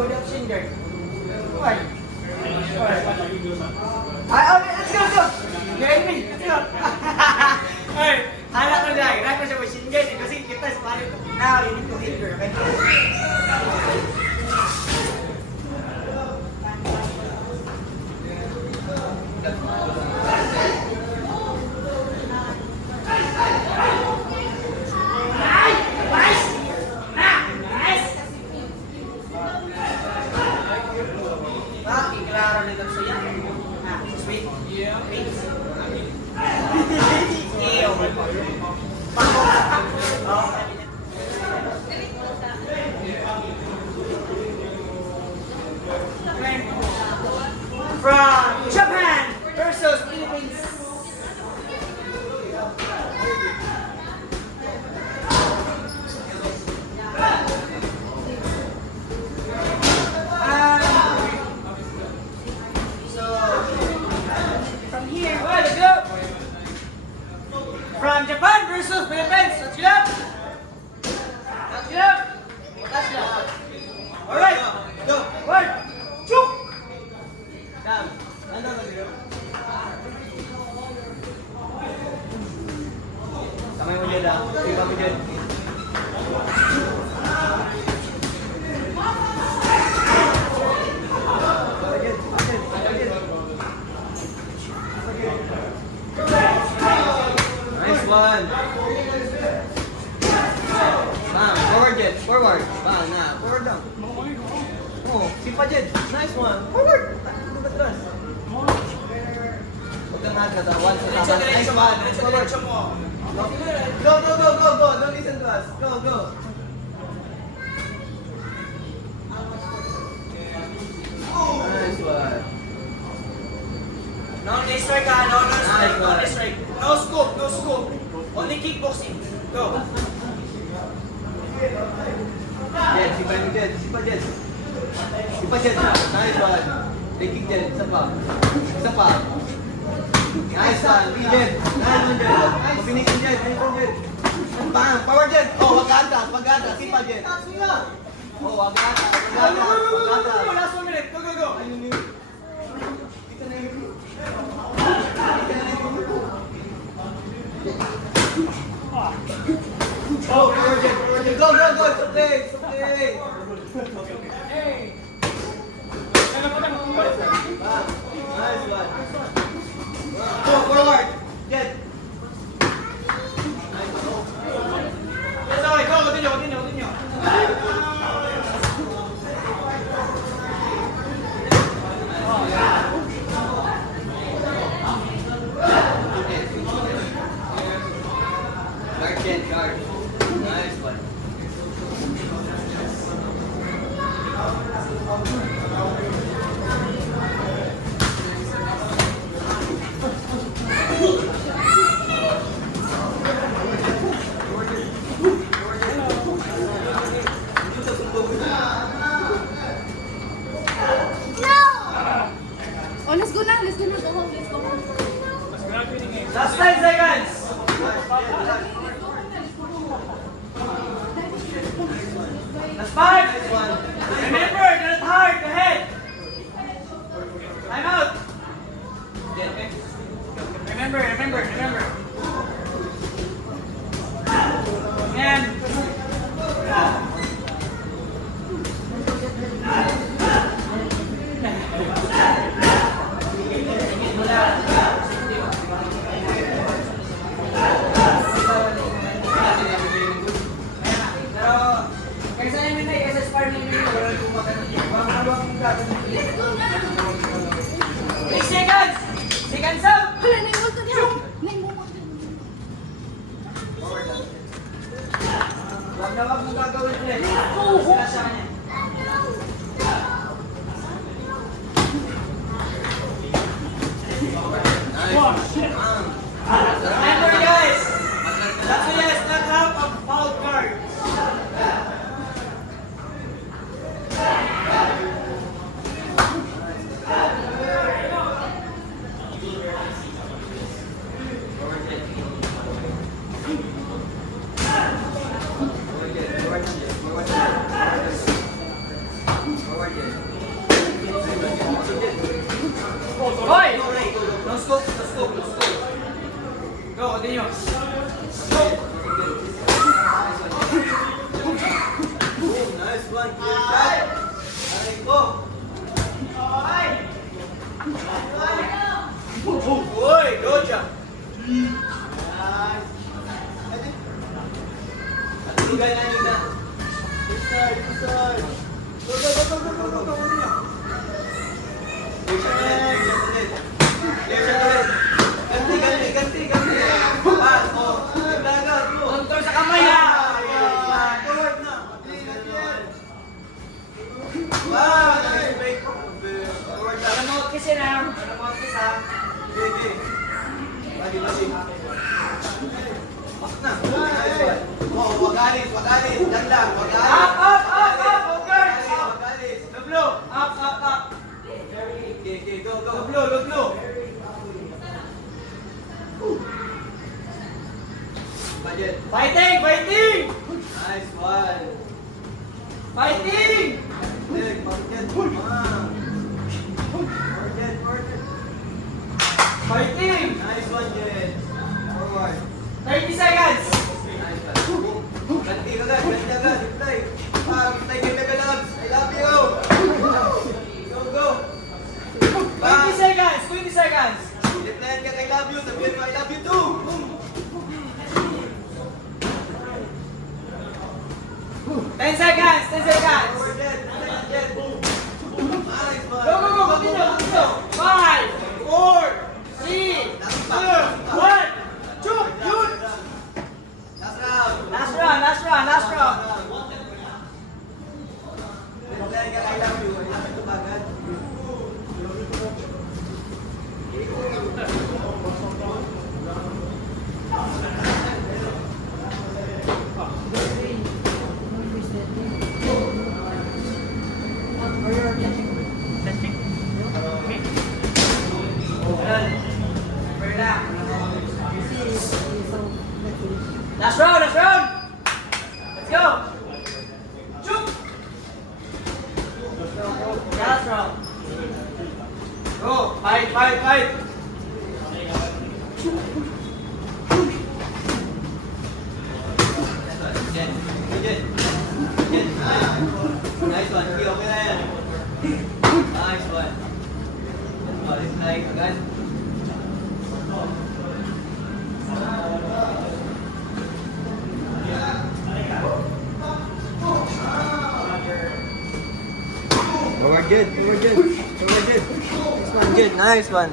without shin guard. Why? Let's go! Get me! Let's go! Hey, anak ko dyan. Anak ko siya with shin guard kasi kita sa pare. Now, you need to hit her, okay? From Japan versus Philippines. So from here, let's go. From Japan versus Philippines. Let's go. Let's go. Let's go. All right. Go. One, two. Down. Ano na dito? Kamay mo dyan lang. Iba mo dyan. Nice one. Bang, forward jet. Forward. Bang, na. Forward down. Oh, sipa jet. Nice one. Forward. Huwag kang nagkatawan sa tapas. Nice one. Diretso mo. Go. Don't listen to us. Go. Nice one. No strike ha. No strike. No scope. Only kickboxing. Go. Jet, sipa mo jet. Sipa jet. Nice one. Taking jet. Isa pa. Nice one. Jet. Nice one jet. Finishing jet. Bang. Power jet. Oh, wag atras. Sipa jet. Oh, wag atras. Last 1 minute. Go. Oh, power jet. Go. It's okay. Hey. Nice one. Go forward. Jet. Okay, go. Continue. Guard. Nice one. Oh, let's go now. Let's go. Last 10 seconds. Last 5. Remember, not hard. The head. Time out. Remember. And seconds up. Hala, naimulto niya. Wag na wag mo gagawin ulit. Sila sa kanya. Remember guys, Tatsuya does not have a foul card. Forward Uy, good job. Tulugan na yun na. Inside. Go. Ganti. Pass, oh. Dagat, bro. Control sa kamay na. Forward na. Wow, nice break. Forward na. Remote kasi na. Remote kasi ha. Okay. Bagi. Pasok na. Oh, wagalis. Dagdag, wagalis. Up. Okay. Wagalis. Lublo. Up. Okay, go. Lublo. Budget. Fighting. Nice one. Fighting. Leg, budget. Forget. Fighting. Nice one, Jen. Forward. 30 seconds. Nice one. Ganti agad. Reply. Reply kay Mega Labs. I love you. Go. 20 seconds. Replyan ka kay love you. Sabihin mo, I love you too. 10 seconds. Forward, Jen. Nice one. Go. Continue. 5, 4, 3, 2, 1. Shoot. Last round. Last round. Replyan ka kay love you. I love you too agad. Last round. Let's go. Shoot. Last round. Go. Fight. Jen. Nice one. Okay na yan. Nice one. Reply agad. Forward, Jen. Nice one.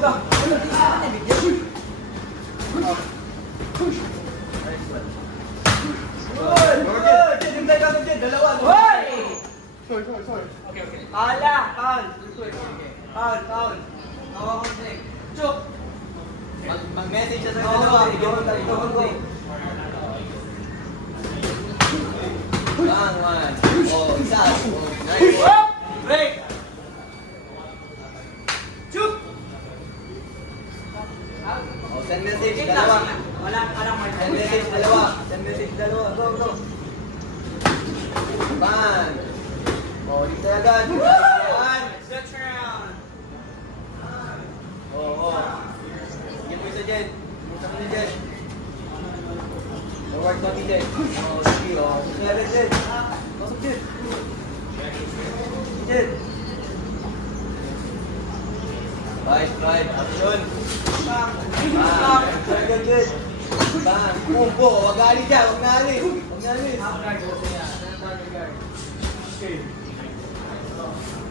Go. Nice one. Forward, Jen. Hintay ka na, Jen. Dalawa. Hoy! Sorry. Okay. Foul. Shoot. Mag-message siya sa dalawa. Bigyan mo tayo. Go. Bang, one. Oh, isa. Oh, nice. Whoop. Break. Shoot. Oh, send message. Kita. Dalawa. Walang may Send message. Dalawa. Go. Bang. Oh, dito agad. Yan. Next round. Oh. Bigyan mo isa, Jen. Isa mo na, Jen. Forward copy, Jen. Oh, sige. Oh, sige agad, Jen. Pasok, Jen. Jen. Right. Action. Bang. Agad, Jen. Bang. Kumpo. Huwag gali dyan. Huwag naalis.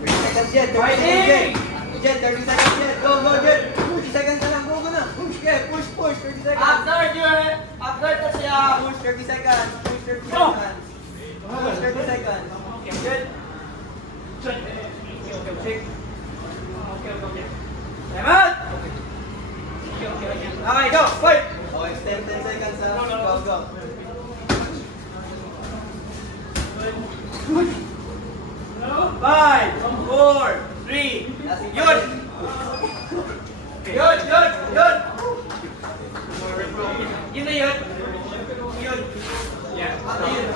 30 seconds, Jen. 30 seconds, Jen. Jen, 30 seconds, Jen. Go, Jen. 30 seconds na lang. Go na. Okay, push. 30 seconds. After to siya. Push 30 seconds. Push 30 Go. seconds. Push 30 seconds. Okay, good. Okay. Time out. Okay, go. Fight. Oh, extend 10 seconds, ha. Go. 5, 4, 3. Yun. Yun. Yun na yun. Yun. Yeah. Yun.